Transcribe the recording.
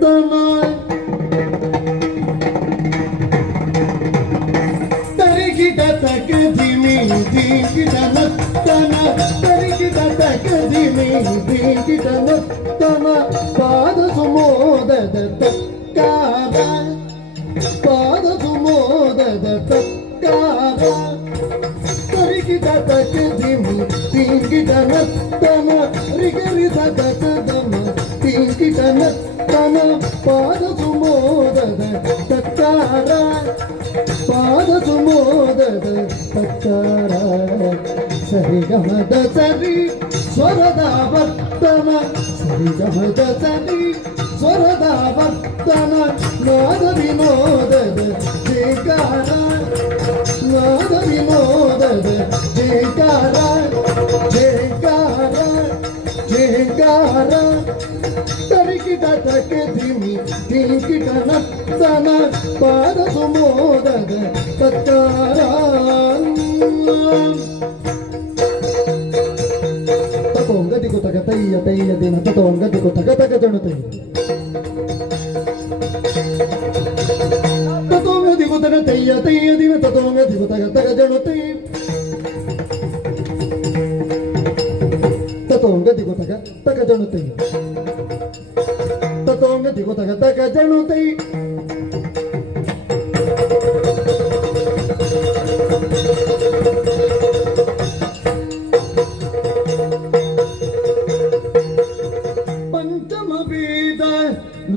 తన తరిగిట తగదిమి దీగిట నత్తన తరిగిట తగదిమి పాద సుమోదద తక్కార పాద సుమోదద తక్కార ಪುಟ್ಟನ ಪಾದಸು ಮೋದದ ತಕ್ಕಾರ ಪಾದಸು ಮೋದದ ತಕ್ಕಾರ ಸರಿಗಮದ ಸರಿ ಸ್ವರದ ವರ್ತನ ಸರಿಗಮದ ಸರಿ ಸ್ವರದ ವರ್ತನ ನಾದ ವಿನೋದದ ಜೇಕಾರ ನಾದ ವಿನೋದದ ಜೇಕಾರ ಜೇಕಾರ ಜೇಕಾರ తరికిట తకదిమి తింకిట నత్తన పాద సుమోదద తత్కార తతోంగదికు తగ తయ్య తయ్య దిన తతోంగదికు తగ తగ జను తయ్య తతోంగదికు తగ తయ్య తయ్య దిన తతోంగదికు తగ తగ జను తయ్య తతోంగదికు తగ తగ జను తయ్య దిగుతగ తగ తగ